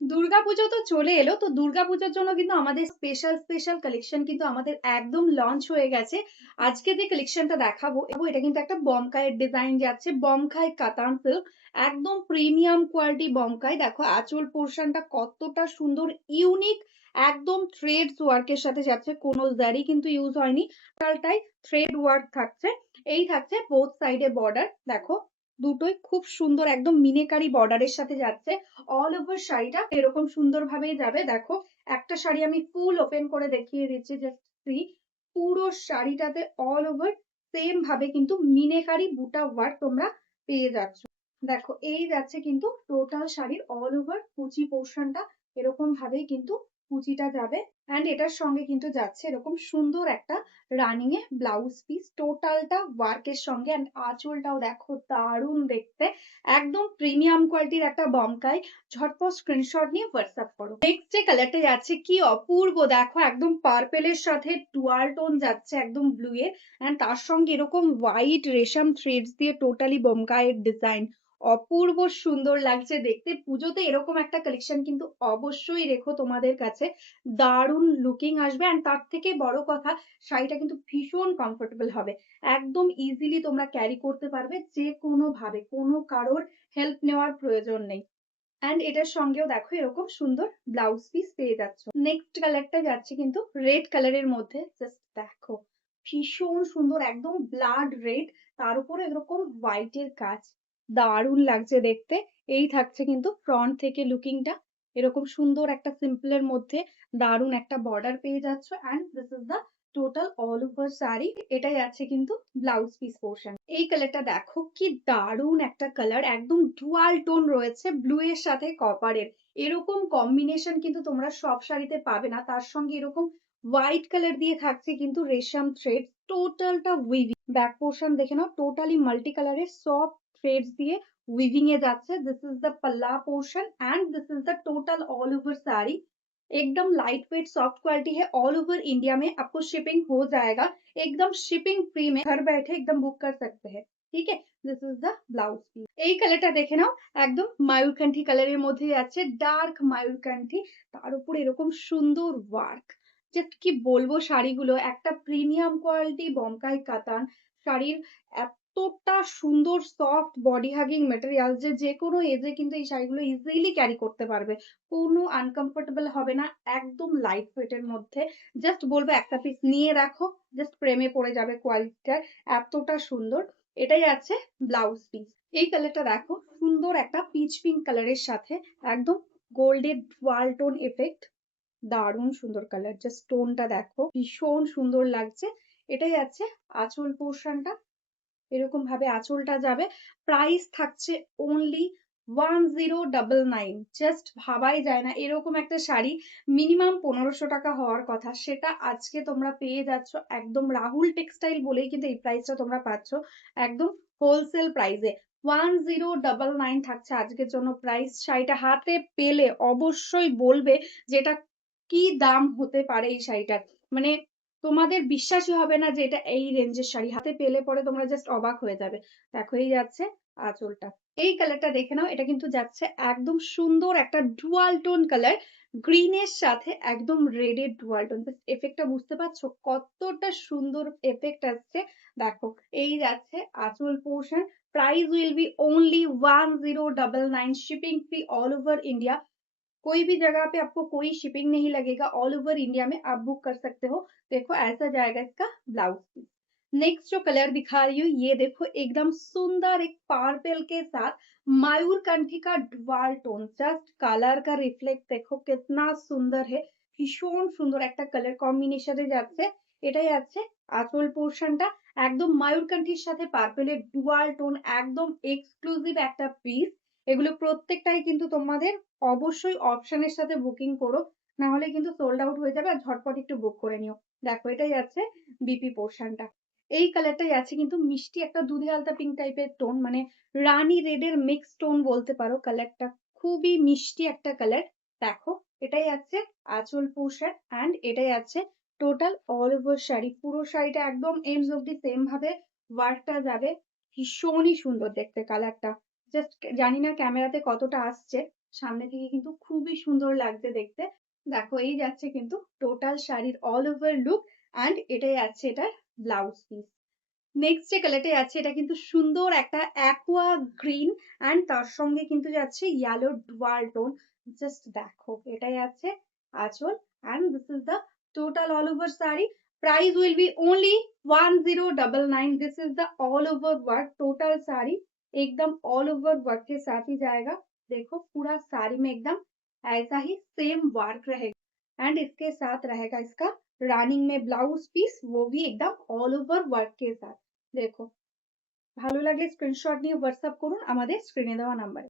দুর্গাপুজো তো চলে এলো। তো দুর্গাপুজোর জন্য কিন্তু আমাদের স্পেশাল কালেকশন কিন্তু আমাদের একদম লঞ্চ হয়ে গেছে। আজকে যে কালেকশনটা দেখাবো এটা কিন্তু একটা বমকাইয়ের ডিজাইন যাচ্ছে। বমকাই কাতান সিল্ক, একদম প্রিমিয়াম কোয়ালিটি বমকাই। দেখো আঁচল পোরশনটা কতটা সুন্দর, ইউনিক, একদম থ্রেডস ওয়ার্কের সাথে যাচ্ছে। কোনো জারি কিন্তু ইউজ হয়নি, টোটালটাই থ্রেড ওয়ার্ক থাকছে। এই থাকছে বোথ সাইডে বর্ডার, দেখো দুটোই খুব সুন্দর, একদম মিনেকারি বর্ডারের সাথে যাচ্ছে। অল ওভার শাড়িটা এরকম সুন্দর ভাবেই যাবে। দেখো একটা শাড়ি আমি ফুল ওপেন করে দেখিয়ে দিচ্ছি, জাস্ট সি, পুরো শাড়িটাতে অল ওভার সেম ভাবে কিন্তু মিনেকারি বুটা ওয়ার্ক তোমরা পেয়ে যাচ্ছ। দেখো এই যাচ্ছে কিন্তু টোটাল শাড়ির অল ওভার কুচি পোর্শনটা, এরকম ভাবেই কিন্তু কুচিটা যাবে। অ্যান্ড এটার সঙ্গে কিন্তু যাচ্ছে এরকম সুন্দর একটা রানিং এ ব্লাউজ পিস, টোটালটা ওয়ার্কের সঙ্গে। অ্যান্ড আঁচলটাও দেখো দারুণ দেখতে, একদম প্রিমিয়াম কোয়ালিটির একটা বমকাই। ঝটপট স্ক্রিনশট নিয়ে হোয়াটসঅ্যাপ করো। নেক্সট যে কালারটা যাচ্ছে কি অপূর্ব, দেখো একদম পার্পেলের সাথে ডুয়াল টোন যাচ্ছে, একদম ব্লু এর, এন্ড তার সঙ্গে এরকম হোয়াইট রেশম থ্রেডস দিয়ে টোটালি বমকাইয়ের ডিজাইন। অপূর্ব সুন্দর লাগছে দেখতে। পুজোতে এরকম একটা কালেকশন কিন্তু অবশ্যই রেখো তোমাদের কাছে, দারুণ লুকিং আসবে। এন্ড তার থেকে বড় কথা, শাড়িটা কিন্তু ভীষণ কমফোর্টেবল হবে, একদম ইজিলি তোমরা ক্যারি করতে পারবে যে কোনো ভাবে, কোনো কারোর হেল্প নেওয়ার প্রয়োজন নেই। অ্যান্ড এটার সঙ্গেও দেখো এরকম সুন্দর ব্লাউজ পিস পেয়ে যাচ্ছ। নেক্সট কালারটা যাচ্ছে কিন্তু রেড কালারের মধ্যে, জাস্ট দেখো ভীষণ সুন্দর, একদম ব্লাড রেড, তার উপরে এরকম হোয়াইটের কাজ, দারুণ লাগছে দেখতে। এই থাকছে কিন্তু ফ্রন্ট থেকে লুকিংটা, এরকম সুন্দর একটা সিম্পলের মধ্যে দারুণ একটা বর্ডার পেয়ে যাচ্ছ। And this is the total all over sari. এটাই আছে কিন্তু ব্লাউজ পিস পোর্শন। এই কালারটা দেখো কি দারুণ একটা কালার, একদম ডুয়াল টোন রয়েছে ব্লু এর সাথে কপারের, এরকম কম্বিনেশন কিন্তু তোমরা সব শাড়িতে পাবে না। তার সঙ্গে এরকম হোয়াইট কালার দিয়ে থাকছে কিন্তু রেশম থ্রেড, টোটালটা উইভিং। ব্যাক পোর্শন দেখে নাও, টোটালি মাল্টি কালারের সফট থ্রেডস দিয়ে উইভিং এ যাচ্ছে। दिस इज द पल्ला portion and this is the total all over sari. एकदम लाइट वेट सॉफ्ट क्वालिटी है, ऑल ओवर इंडिया में आपको शिपिंग हो जाएगा, एकदम शिपिंग फ्री में घर बैठे एकदम बुक कर सकते हैं। ठीक है, this is the blouse piece. এই কালারটা দেখে নাও, একদম ময়ূরকান্ঠি কালারের মধ্যে যাচ্ছে, ডার্ক ময়ূরকান্ঠি, তার উপর এরকম সুন্দর ওয়ার্ক। জাস্ট কি বলবো, শাড়িগুলো একটা প্রিমিয়াম কোয়ালিটি বমকাই কাতান শাড়ির, এতটা সুন্দর সফট বডি হাগিং মেটেরিয়াল যে যে কোনো এজে কিন্তু এই শাড়িগুলো ইজিলি ক্যারি করতে পারবে, কোনো আনকমফোর্টেবল হবে না, একদম লাইট ওয়েটের মধ্যে। জাস্ট বলবো একটা পিস নিয়ে রাখো, জাস্ট প্রেমে পড়ে যাবে কোয়ালিটিটা, এতটা সুন্দর। এটাই আছে ব্লাউজ পিস। এই কালারটা দেখো সুন্দর একটা পিচ পিঙ্ক কালারের সাথে একদম গোল্ডের ডুয়াল টোন এফেক্ট, দারুণ সুন্দর কালার। জাস্ট টোনটা দেখো ভীষণ সুন্দর লাগছে। এটাই আছে আঁচল পোর্শনটা, এরকম ভাবে আঁচলটা যাবে। প্রাইস থাকছে অনলি 1099। জাস্ট ভাবাই যায় না এরকম একটা শাড়ি মিনিমাম 1500 টাকা হওয়ার কথা, সেটা আজকে তোমরা পেয়ে যাচ্ছ একদম রাহুল টেক্সটাইল বলেই কিন্তু এই প্রাইসটা তোমরা পাচ্ছ, একদম হোলসেল প্রাইসে 1099 থাকছে আজকের জন্য প্রাইস। শাড়িটা হাতে পেলে অবশ্যই বলবে যেটা কি দাম হতে পারে এই শাড়িটার, মানে তোমাদের বিশ্বাসই হবে না যে এটা এই রেঞ্জের শাড়ি, হাতে পেলে পরে তোমরা জাস্ট অবাক হয়ে যাবে। দেখো এই যাচ্ছে আঁচলটা। এই কালারটা দেখে নাও, এটা কিন্তু যাচ্ছে একদম সুন্দর একটা ডুয়াল টোন কালার, গ্রিনের সাথে একদম রেড এর ডুয়াল টোন। এফেক্টটা বুঝতে পারছো কতটা সুন্দর এফেক্ট আসছে। দেখো এই যাচ্ছে আঁচল portion. Price will be only 1099, shipping free all over India. कोई भी जगह पे आपको कोई शिपिंग नहीं लगेगा, ऑल ओवर इंडिया में आप बुक कर सकते हो। देखो ऐसा जाएगा इसका ब्लाउज पीस। नेक्स्ट जो कलर दिखा रही हूँ ये देखो, एकदम सुंदर एक पार्पल के साथ मयूरकंठी का डुअल टोन, जस्ट कलर का रिफ्लेक्ट देखो कितना सुंदर है, ভীষণ সুন্দর একটা কালার কম্বিনেশনে যাচ্ছে। এটাই আছে আঁচল পোর্শনটা, একদম ময়ূরকণ্ঠীর সাথে পার্পেলের ডুয়াল টোন, একদম এক্সক্লুসিভ একটা পিস। এগুলো প্রত্যেকটাই কিন্তু তোমাদের অবশ্যই অপশনের সাথে বুকিং করো, না হলে কিন্তু সোল্ড আউট হয়ে যাবে। আর ঝটপট একটু বুক করে নিও। দেখো এটাই আছে বিপি পোর্শনটা। এই কালারটাই আছে কিন্তু মিষ্টি একটা দুধে আলতা পিঙ্ক টাইপের টোন, মানে রানী রেড এর মিক্স টোন বলতে পারো কালারটা, খুবই মিষ্টি একটা কালার। দেখো এটাই আছে আঁচল পোর্শন, অ্যান্ড এটাই আছে টোটাল অল ওভার শাড়ি। পুরো শাড়িটা একদম এন্ডস অব্দি সেম ভাবে ওয়ার্কটা যাবে, ভীষণই সুন্দর দেখতে কালারটা। জাস্ট জানি না ক্যামেরাতে কতটা আসছে, সামনে থেকে কিন্তু খুবই সুন্দর লাগছে দেখতে। দেখো এই যাচ্ছে কিন্তু টোটাল শাড়ির অল ওভার লুক অ্যান্ড এটাই যাচ্ছে এটার ব্লাউজ পিস। নেক্সট যে কালারটা যাচ্ছে এটা কিন্তু সুন্দর একটা অ্যাকোয়া গ্রিন অ্যান্ড তার সঙ্গে কিন্তু যাচ্ছে ইয়েলো ডুয়াল টোন। জাস্ট দেখো এটাই যাচ্ছে আঁচল and this is the total all over saree. Price will be only 1099. This is the all over work total saree. एकदम all over work के साथ ही जाएगा। देखो पूरा साड़ी में एकदम ऐसा ही सेम वर्क रहेगा एंड इसके साथ रहेगा इसका রানিং में ব্লাউজ পিস वो भी एकदम অল ওভার ওয়ার্ক के साथ। দেখো ভালো লাগলে স্ক্রিনশট নিয়ে হোয়াটসঅ্যাপ করুন আমাদের স্ক্রিনে দেওয়া নাম্বারে।